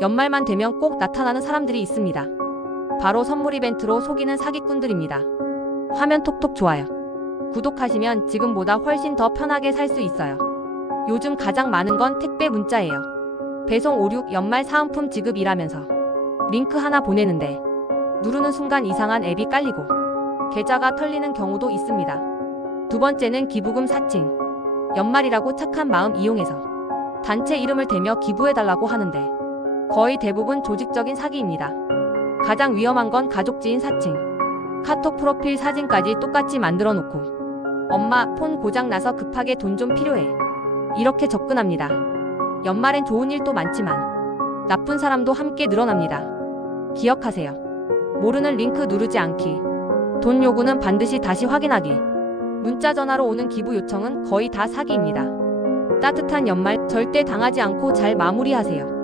연말만 되면 꼭 나타나는 사람들이 있습니다. 바로 선물 이벤트로 속이는 사기꾼들입니다. 화면 톡톡 좋아요. 구독하시면 지금보다 훨씬 더 편하게 살 수 있어요. 요즘 가장 많은 건 택배 문자예요. 배송 56 연말 사은품 지급이라면서 링크 하나 보내는데 누르는 순간 이상한 앱이 깔리고 계좌가 털리는 경우도 있습니다. 두 번째는 기부금 사칭. 연말이라고 착한 마음 이용해서 단체 이름을 대며 기부해달라고 하는데 거의 대부분 조직적인 사기입니다. 가장 위험한 건 가족 지인 사칭. 카톡 프로필 사진까지 똑같이 만들어 놓고 엄마 폰 고장 나서 급하게 돈 좀 필요해. 이렇게 접근합니다. 연말엔 좋은 일도 많지만 나쁜 사람도 함께 늘어납니다. 기억하세요. 모르는 링크 누르지 않기. 돈 요구는 반드시 다시 확인하기. 문자 전화로 오는 기부 요청은 거의 다 사기입니다. 따뜻한 연말 절대 당하지 않고 잘 마무리하세요.